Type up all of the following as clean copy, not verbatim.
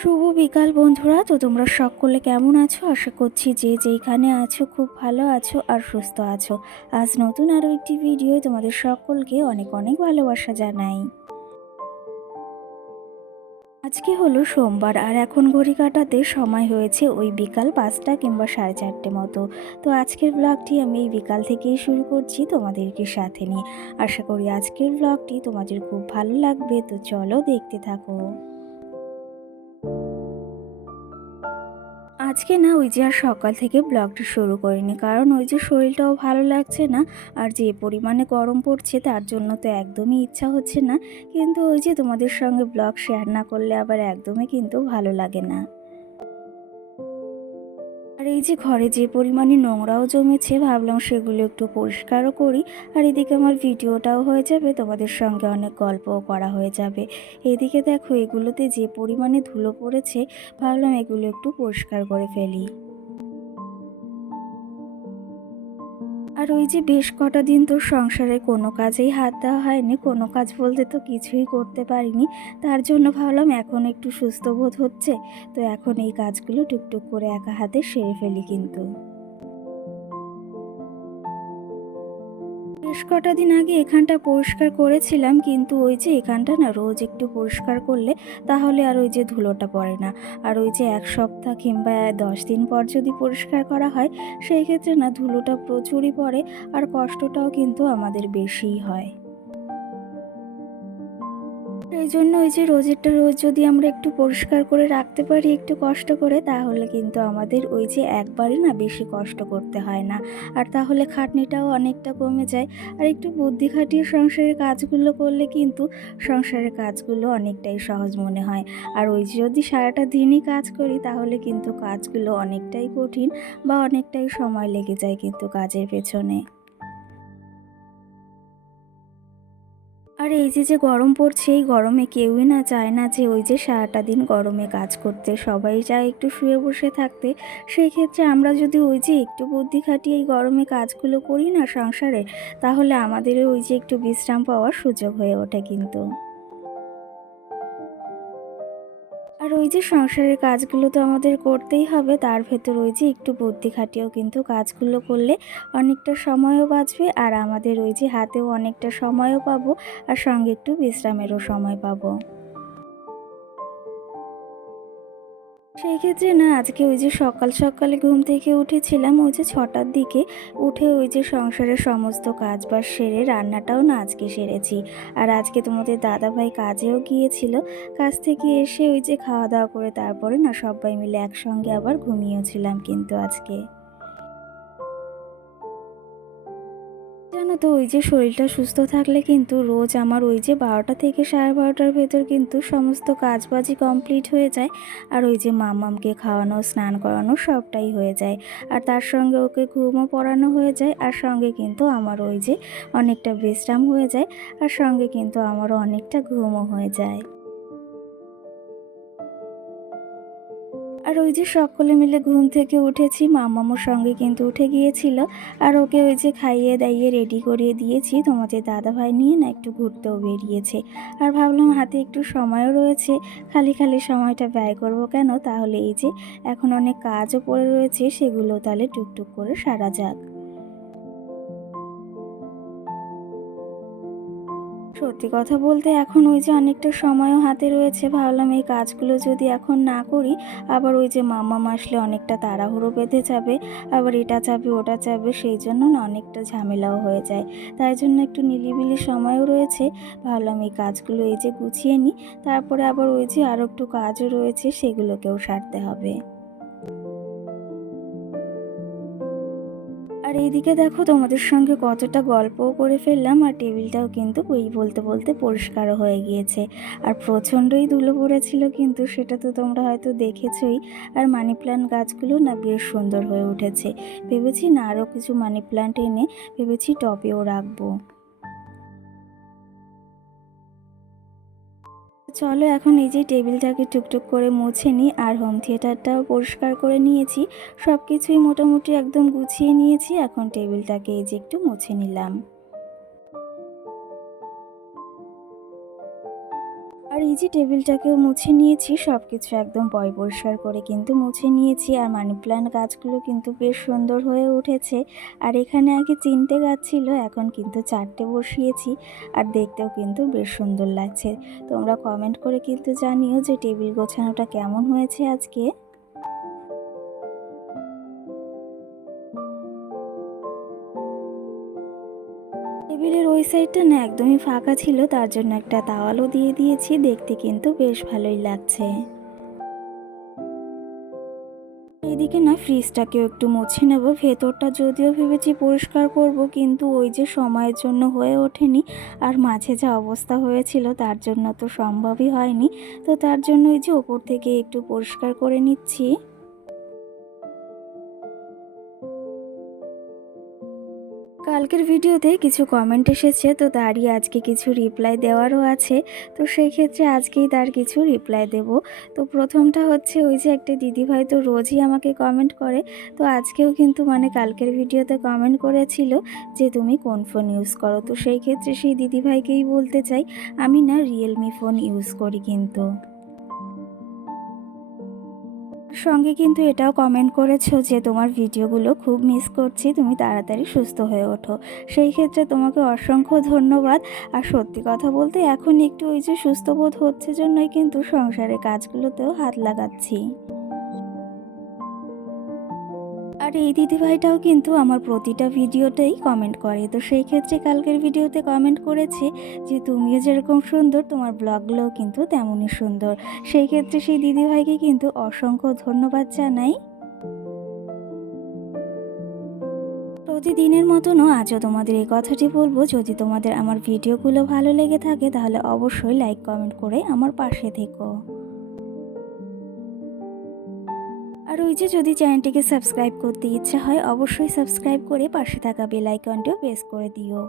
শুভ বিকাল বন্ধুরা। তো তোমরা সকলে কেমন আছো? আশা করছি যে যেইখানে আছো খুব ভালো আছো আর সুস্থ আছো। আজ নতুন আরও একটি ভিডিও তোমাদের সকলকে অনেক অনেক ভালোবাসা জানাই। আজকে হলো সোমবার আর এখন ঘড়ি কাটাতে সময় হয়েছে ওই বিকাল 5টা কিংবা 4:30 মতো। তো আজকের ব্লগটি আমি এই বিকাল থেকেই শুরু করছি তোমাদেরকে সাথে নিয়ে। আশা করি আজকের ব্লগটি তোমাদের খুব ভালো লাগবে। তো চলো দেখতে থাকো। আজকে না ওই যে আর সকাল থেকে ব্লগটা শুরু করিনি, কারণ ওই যে শরীরটাও ভালো লাগছে না। আর যে পরিমাণে গরম পড়ছে তার জন্য তো একদমই ইচ্ছা হচ্ছে না। কিন্তু ওই যে তোমাদের সঙ্গে ব্লগ শেয়ার না করলে আবার একদমই কিন্তু ভালো লাগে না। আর এই যে ঘরে যে পরিমাণে নোংরাও জমেছে, ভাবলাম সেগুলো একটু পরিষ্কারও করি। আর এদিকে আমার ভিডিওটাও হয়ে যাবে, তোমাদের সঙ্গে অনেক গল্পও করা হয়ে যাবে। এদিকে দেখো এগুলোতে যে পরিমাণে ধুলো পড়েছে, ভাবলাম এগুলো একটু পরিষ্কার করে ফেলি। আর ওই যে বেশ কটা দিন তো সংসারে কোনো কাজেই হাত দেওয়া হয়নি, কোনো কাজ বলতে তো কিছুই করতে পারিনি। তার জন্য ভাবলাম এখন একটু সুস্থ বোধ হচ্ছে, তো এখন এই কাজগুলো টুকটুক করে একা হাতে সেরে ফেলি কিন্তু। বেশ কটা দিন আগে এখানটা পরিষ্কার করেছিলাম, কিন্তু ওই যে এখানটা না রোজ একটু পরিষ্কার করলে তাহলে আর ওই যে ধুলোটা পড়ে না। আর ওই যে 1 সপ্তাহ কিংবা 10 দিন পর যদি পরিষ্কার করা হয়, সেই ক্ষেত্রে না ধুলোটা প্রচুরই পড়ে আর কষ্টটাও কিন্তু আমাদের বেশিই হয়। এই জন্য ওই যে রোজেরটা রোজ যদি আমরা একটু পরিষ্কার করে রাখতে পারি একটু কষ্ট করে, তাহলে কিন্তু আমাদের ওই যে একবারে না বেশি কষ্ট করতে হয় না। আর তাহলে খাটনিটাও অনেকটা কমে যায়। আর একটু বুদ্ধি খাটিয়ে সংসারের কাজগুলো করলে কিন্তু সংসারের কাজগুলো অনেকটাই সহজ মনে হয়। আর ওই যে যদি সারাটা দিনই কাজ করি তাহলে কিন্তু কাজগুলো অনেকটাই কঠিন বা অনেকটাই সময় লেগে যায় কিন্তু কাজের পেছনে। আর এই যে গরম পড়ছে, এই গরমে কেউই না চায় না যে ওই যে সারাটা দিন গরমে কাজ করতে, সবাই চায় একটু শুয়ে বসে থাকতে। সেই ক্ষেত্রে আমরা যদি ওই যে একটু বুদ্ধি খাটিয়ে এই গরমে কাজগুলো করি না সংসারে, তাহলে আমাদেরও ওই যে একটু বিশ্রাম পাওয়ার সুযোগ হয়ে ওঠে কিন্তু। আর ওই যে সংসারের কাজগুলো তো আমাদের করতেই হবে, তার ভেতর ওই যে একটু বুদ্ধি খাটিয়েও কিন্তু কাজগুলো করলে অনেকটা সময়ও বাঁচবে আর আমাদের ওই যে হাতেও অনেকটা সময়ও পাবো আর সঙ্গে একটু বিশ্রামেরও সময় পাবো। সেই ক্ষেত্রে না আজকে ওই যে সকাল সকালে ঘুম থেকে উঠেছিলাম ওই যে 6টার দিকে। উঠে ওই যে সংসারের সমস্ত কাজ বাজ সেরে রান্নাটাও না আজকে সেরেছি। আর আজকে তোমাদের দাদাভাই কাজেও গিয়েছিল। কাজ থেকে এসে ওই যে খাওয়া দাওয়া করে তারপরে না সবাই মিলে একসঙ্গে আবার ঘুমিয়েছিলাম কিন্তু আজকে। জানো তো ওই যে শরীরটা সুস্থ থাকলে কিন্তু রোজ আমার ওই যে 12টা থেকে 12:30টার ভেতর কিন্তু সমস্ত কাজবাজি কমপ্লিট হয়ে যায়। আর ওই যে মাম্মামকে খাওয়ানো স্নান করানো সবটাই হয়ে যায়। আর তার সঙ্গে ওকে ঘুমও পড়ানো হয়ে যায় আর সঙ্গে কিন্তু আমার ওই যে অনেকটা বিশ্রাম হয়ে যায় আর সঙ্গে কিন্তু আমারও অনেকটা ঘুমও হয়ে যায়। আর ওই যে সকলে মিলে ঘুম থেকে উঠেছি, মাম্মামও সঙ্গে কিন্তু উঠে গিয়েছিল। আর ওকে ওই যে খাইয়ে দাইয়ে রেডি করিয়ে দিয়েছি, তোমাদের দাদাভাই নিয়ে না একটু ঘুরতেও বেরিয়েছে। আর ভাবলাম হাতে একটু সময়ও রয়েছে, খালি খালি সময়টা ব্যয় করব কেন, তাহলে এই যে এখন অনেক কাজও পড়ে রয়েছে সেগুলো তাহলে টুকটুক করে সারা যাক। সত্যি কথা বলতে এখন ওই যে অনেকটা সময়ও হাতে রয়েছে, ভাবলাম এই কাজগুলো যদি এখন না করি আবার ওই যে মাম্মাম আসলে অনেকটা তাড়াহুড়ো বেঁধে যাবে, আবার এটা চাবে ওটা চাবে, সেই জন্য না অনেকটা ঝামেলাও হয়ে যায়। তাই জন্য একটু নিলিবিলি সময়ও রয়েছে, ভাবলাম এই কাজগুলো এই যে গুছিয়ে নিই, তারপরে আবার ওই যে আরও একটু কাজও রয়েছে সেগুলোকেও সারতে হবে। আর এইদিকে দেখো তোমাদের সঙ্গে কতটা গল্পও করে ফেললাম আর টেবিলটাও কিন্তু ওই বলতে বলতে পরিষ্কারও হয়ে গিয়েছে। আর প্রচণ্ডই ধুলো পড়েছিল কিন্তু সেটা তো তোমরা হয়তো দেখেছই। আর মানি প্ল্যান্ট গাছগুলো না বেশ সুন্দর হয়ে উঠেছে। ভেবেছি না আরও কিছু মানি প্ল্যান্ট এনে ভেবেছি টবেও রাখবো। চলো এখন এই যে টেবিলটাকে টুকটুক করে মুছে নিই আর হোম থিয়েটারটাও পরিষ্কার করে নিয়েছি। সব কিছুই মোটামুটি একদম গুছিয়ে নিয়েছি, এখন টেবিলটাকে এই যে একটু মুছে নিলাম। আর এই যে টেবিলটাকেও মুছে নিয়েছি, সব কিছু একদম পরিষ্কার করে কিন্তু মুছে নিয়েছি। আর মানি প্ল্যান্ট গাছগুলো কিন্তু বেশ সুন্দর হয়ে উঠেছে। আর এখানে আগে 3টে গাছ ছিল, এখন কিন্তু 4টে বসিয়েছি। আর দেখতেও কিন্তু বেশ সুন্দর লাগছে। তোমরা কমেন্ট করে কিন্তু জানিও যে টেবিল গোছানোটা কেমন হয়েছে আজকে। টেবিলের ওই সাইডটা না একদমই ফাঁকা ছিল, তার জন্য একটা তাওয়ালও দিয়ে দিয়েছি। দেখতে কিন্তু বেশ ভালোই লাগছে। এদিকে না ফ্রিজটাকেও একটু মুছে নেব। ভেতরটা যদিও ভেবেছি পরিষ্কার করব, কিন্তু ওই যে সময়ের জন্য হয়ে ওঠেনি। আর মাঝে যা অবস্থা হয়েছিল তার জন্য তো সম্ভবই হয়নি। তো তার জন্য এই যে ওপর থেকে একটু পরিষ্কার করে নিচ্ছি। কালকের ভিডিওতে কিছু কমেন্ট এসেছে, তো তারই আজকে কিছু রিপ্লাই দেওয়ারও আছে। তো সেই ক্ষেত্রে আজকেই তার কিছু রিপ্লাই দেব। তো প্রথমটা হচ্ছে, ওই যে একটা দিদিভাই তো রোজই আমাকে কমেন্ট করে, তো আজকেও কিন্তু মানে কালকের ভিডিওতে কমেন্ট করেছিল যে তুমি কোন ফোন ইউজ করো। তো সেই ক্ষেত্রে সেই দিদিভাইকেই বলতে চাই, আমি না রিয়েলমি ফোন ইউজ করি কিন্তু। সঙ্গে কিন্তু এটাও কমেন্ট করেছো যে তোমার ভিডিওগুলো খুব মিস করছি, তুমি তাড়াতাড়ি সুস্থ হয়ে ওঠো। সেই ক্ষেত্রে তোমাকে অসংখ্য ধন্যবাদ। আর সত্যি কথা বলতে এখন একটু ওই যে সুস্থ বোধ হচ্ছে জন্যই কিন্তু সংসারের কাজগুলোতেও হাত লাগাচ্ছি। আর এই দিদিভাইটাও কিন্তু আমার প্রতিটা ভিডিওতেই কমেন্ট করে। তো সেই ক্ষেত্রে কালকের ভিডিওতে কমেন্ট করেছে যে তুমিও যেরকম সুন্দর, তোমার ব্লগগুলোও কিন্তু তেমনই সুন্দর। সেই ক্ষেত্রে সেই দিদিভাইকে কিন্তু অসংখ্য ধন্যবাদ জানাই। প্রতিদিনের মতনও আজও তোমাদের এই কথাটি বলবো, যদি তোমাদের আমার ভিডিওগুলো ভালো লেগে থাকে তাহলে অবশ্যই লাইক কমেন্ট করে আমার পাশে থেকো। আর ওই যে যদি চ্যানেলটিকে সাবস্ক্রাইব করতে ইচ্ছা হয় অবশ্যই সাবস্ক্রাইব করে পাশে থাকা বেল আইকনটিও প্রেস করে দিও।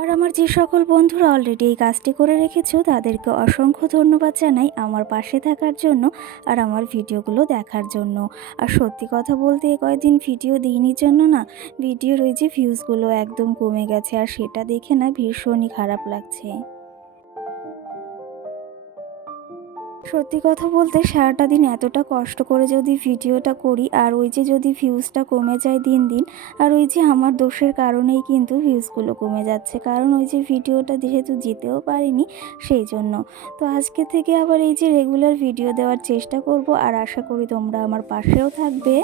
আর আমার যে সকল বন্ধুরা অলরেডি এই কাজটি করে রেখেছো তাদেরকে অসংখ্য ধন্যবাদ জানাই আমার পাশে থাকার জন্য আর আমার ভিডিওগুলো দেখার জন্য। আর সত্যি কথা বলতে কয়েকদিন ভিডিও দিইনি জন্য না ভিডিওর ওই যে ভিউজগুলো একদম কমে গেছে, আর সেটা দেখে না ভীষণই খারাপ লাগছে। সত্যি কথা বলতে সারাটা দিন এতটা কষ্ট করে যদি ভিডিওটা করি আর ওই যে যদি ভিউজটা কমে যায় দিন দিন, আর ওই যে আমার দোষের কারণেই কিন্তু ভিউজগুলো কমে যাচ্ছে, কারণ ওই যে ভিডিওটা যেহেতু যেতেও পারিনি সেই জন্য। তো আজকে থেকে আবার এই যে রেগুলার ভিডিও দেওয়ার চেষ্টা করব, আর আশা করি তোমরা আমার পাশেও থাকবে।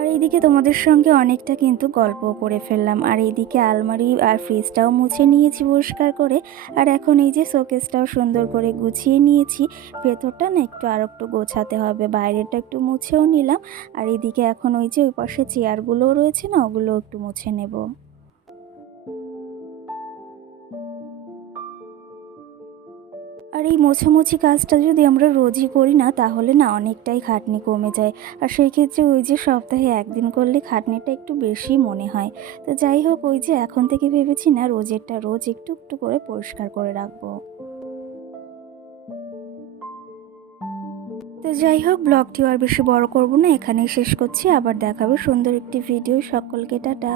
আর এইদিকে তোমাদের সঙ্গে অনেকটা কিন্তু গল্প করে ফেললাম। আর এইদিকে আলমারি আর ফ্রিজটাও মুছে নিয়েছি পরিষ্কার করে। আর এখন এই যে শোকেসটাও সুন্দর করে গুছিয়ে নিয়েছি। ভেতরটা না একটু আর একটু গোছাতে হবে, বাইরেটা একটু মুছেও নিলাম। আর এইদিকে এখন ওই যে ওই পাশে চেয়ারগুলোও রয়েছে না, ওগুলো একটু মুছে নেব। আর এই মোছামুছি কাজটা যদি আমরা রোজই করি না তাহলে না অনেকটাই খাটনি কমে যায়। আর সেই ক্ষেত্রে ওই যে সপ্তাহে একদিন করলে খাটনিটা একটু বেশি মনে হয়। তো যাই হোক, ওই যে এখন থেকে ভেবেছি না রোজেরটা রোজ একটু একটু করে পরিষ্কার করে রাখবো। তো যাই হোক, ব্লগটিও আর বেশি বড় করব না, এখানেই শেষ করছি। আবার দেখাবো সুন্দর একটি ভিডিও। সকলকে টাটা।